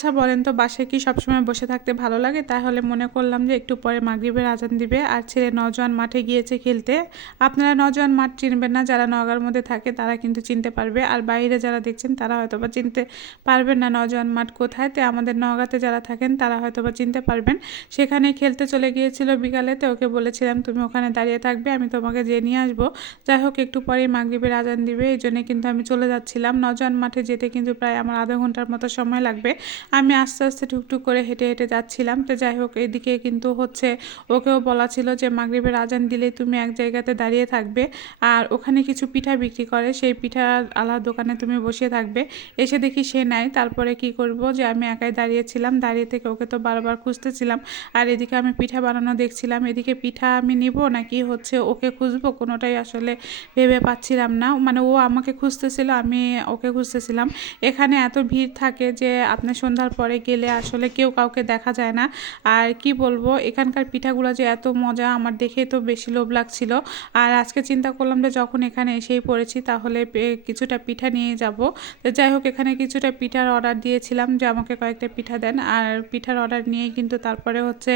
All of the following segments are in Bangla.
আচ্ছা বলেন তো বাসায় কি সবসময় বসে থাকতে ভালো লাগে? তাহলে মনে করলাম যে একটু পরে মাগরিবের আজান দিবে আর ছেলে নওজোয়ান মাঠে গিয়েছে খেলতে। আপনারা নওজোয়ান মাঠ চিনবেন না, যারা নওগাঁর মধ্যে থাকে তারা কিন্তু চিনতে পারবে। আর বাইরে যারা দেখছেন তারা হয়তোবা চিনতে পারবেন না নওজোয়ান মাঠ কোথায়। তো আমাদের নওগাঁতে যারা থাকেন তারা হয়তোবা চিনতে পারবেন। সেখানে খেলতে চলে গিয়েছিল বিকালে, তো ওকে বলেছিলাম তুমি ওখানে দাঁড়িয়ে থাকবে, আমি তোমাকে যেয়ে নিয়ে আসবো। যাই হোক একটু পরেই মাগরিবের আজান দিবে, এই জন্যে কিন্তু আমি চলে যাচ্ছিলাম। নওজোয়ান মাঠে যেতে কিন্তু প্রায় আমার আধা ঘন্টার মতো সময় লাগবে। আমি আস্তে আস্তে টুকটুক করে হেঁটে হেঁটে যাচ্ছিলাম। তো যাই হোক এদিকে কিন্তু হচ্ছে ওকেও বলা ছিল যে মাগরিবের আজান দিলে তুমি এক জায়গাতে দাঁড়িয়ে থাকবে, আর ওখানে কিছু পিঠা বিক্রি করে, সেই পিঠা আলার দোকানে তুমি বসে থাকবে। এসে দেখি সে নাই, তারপরে কি করব যে আমি একাই দাঁড়িয়েছিলাম। দাঁড়িয়ে থেকে ওকে তো বারবার খুঁজতেছিলাম, আর এদিকে আমি পিঠা বানানো দেখছিলাম। এদিকে পিঠা আমি নিব নাকি হচ্ছে ওকে খুঁজবো, কোনোটাই আসলে ভেবে পাচ্ছিলাম না। মানে ও আমাকে খুঁজতেছিল, আমি ওকে খুঁজতেছিলাম। এখানে এত ভিড় থাকে যে আপনি সন্ধ্যার পরে গেলে আসলে কেউ কাউকে দেখা যায় না। আর কি বলবো, এখানকার পিঠাগুলো যে এত মজা আমার দেখেই তো বেশি লোভ লাগছিল। আর আজকে চিন্তা করলাম যে যখন এখানে এসেই পড়েছি তাহলে কিছুটা পিঠা নিয়ে যাব। তো যাই হোক এখানে কিছুটা পিঠার অর্ডার দিয়েছিলাম যে আমাকে কয়েকটা পিঠা দেন, আর পিঠার অর্ডার নিয়েই কিন্তু তারপরে হচ্ছে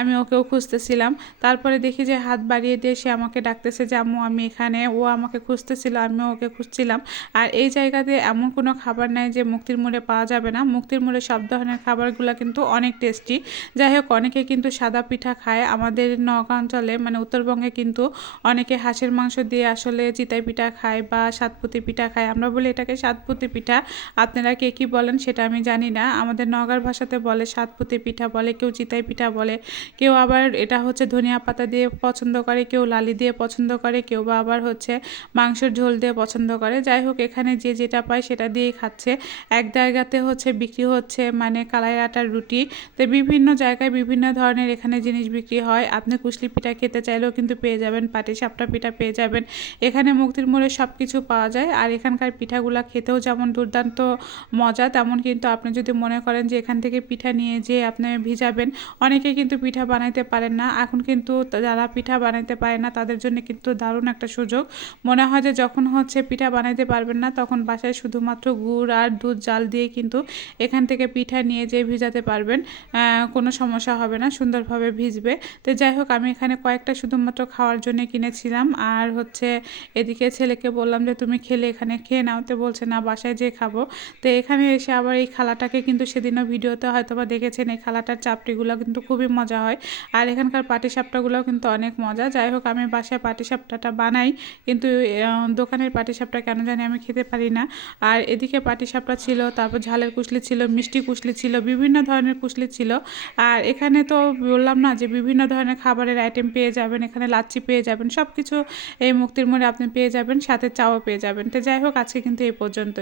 আমি ওকেও খুঁজতেছিলাম। তারপরে দেখি যে হাত বাড়িয়ে দিয়ে সে আমাকে ডাকতেছে যে আম্মু আমি এখানে। ও আমাকে খুঁজতেছিল, আমিও ওকে খুঁজছিলাম। আর এই জায়গাতে এমন কোনো খাবার নাই যে মুক্তির মোড়ে পাওয়া যাবে না। মুক্তির মোড়ে সব ধরনের খাবারগুলো কিন্তু অনেক টেস্টি। যাই হোক অনেকে কিন্তু সাদা পিঠা খায়, আমাদের নওগাঁ অঞ্চলে মানে উত্তরবঙ্গে কিন্তু অনেকে হাঁসের মাংস দিয়ে আসলে চিতাই পিঠা খায় বা সাতপুতি পিঠা খায়। আমরা বলি এটাকে সাতপুতি পিঠা, আপনারা কে কী বলেন সেটা আমি জানি না। আমাদের নওগাঁর ভাষাতে বলে সাতপুতি পিঠা বলে, কেউ চিতাই পিঠা বলে, কেউ আবার এটা হচ্ছে ধনিয়া পাতা দিয়ে পছন্দ করে, কেউ লালি দিয়ে পছন্দ করে, কেউ বা আবার হচ্ছে মাংসের ঝোল দিয়ে পছন্দ করে। যাই হোক এখানে যে যেটা পায় সেটা দিয়েই খাচ্ছে। এক জায়গাতে হচ্ছে বিক্রি হচ্ছে মানে কালাই আটার রুটি। তো বিভিন্ন জায়গায় বিভিন্ন ধরনের এখানে জিনিস বিক্রি হয়। আপনি কুশলি পিঠা খেতে চাইলেও কিন্তু পেয়ে যাবেন, পাটিসাপটা পিঠা পেয়ে যাবেন। এখানে মুক্তির মোড়ে সব কিছু পাওয়া যায়। আর এখানকার পিঠাগুলা খেতেও যেমন দুর্দান্ত মজা, তেমন কিন্তু আপনি যদি মনে করেন যে এখান থেকে পিঠা নিয়ে যেয়ে আপনি ভিজাবেন, অনেকে কিন্তু পিঠা বানাইতে পারেন না। এখন কিন্তু যারা পিঠা বানাইতে পারে না তাদের জন্য কিন্তু দারুণ একটা সুযোগ। মনে হয় যে যখন হচ্ছে পিঠা বানাইতে পারবেন না তখন বাসায় শুধুমাত্র গুড় আর দুধ জাল দিয়ে কিন্তু এখান থেকে পিঠা নিয়ে যেয়ে ভিজাতে পারবেন, কোনো সমস্যা হবে না, সুন্দরভাবে ভিজবে। তো যাই হোক আমি এখানে কয়েকটা শুধুমাত্র খাওয়ার জন্য কিনেছিলাম। আর হচ্ছে এদিকে ছেলেকে বললাম যে তুমি খেলে এখানে খেয়ে নাও, তো বলছে না বাসায় যেয়ে খাবো। তো এখানে এসে আবার এই খালাটাকে কিন্তু সেদিনও ভিডিওতে হয়তো বা দেখেছেন, এই খালাটার চাপড়িগুলো কিন্তু খুবই মজা হয়। আর এখানকার পাটিসাপটাগুলোও কিন্তু অনেক মজা। যাই হোক আমি বাসায় পাটিসাপটাটা বানাই, কিন্তু দোকানের পাটিসাপটা কেন জানি আমি খেতে পারি না। আর এদিকে পাটিসাপটা ছিল, তারপর ঝালের কুশলি ছিল, মিষ্টি কুশলি ছিল, বিভিন্ন ধরনের কুশলি ছিল। আর এখানে তো বললাম না যে বিভিন্ন ধরনের খাবারের আইটেম পেয়ে যাবেন, এখানে লাচ্ছি পেয়ে যাবেন, সব কিছু এই মুক্তির মোড়ে আপনি পেয়ে যাবেন, সাথে চাও পেয়ে যাবেন। তো যাই হোক আজকে কিন্তু এই পর্যন্তই।